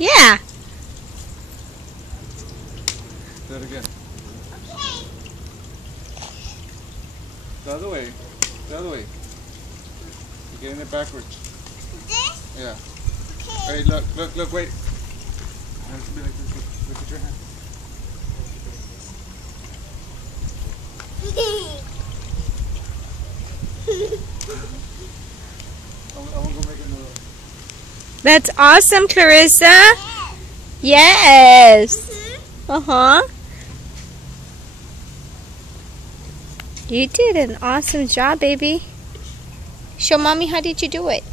Yeah. Do it again. The other way. The other way. You're getting it backwards. This? Yeah. Okay. Hey, look, wait. It has to be like this. Look at your hand. I'm gonna go make another. That's awesome, Clarissa. Yes. Uh-huh. You did an awesome job, baby. Show Mommy how did you do it.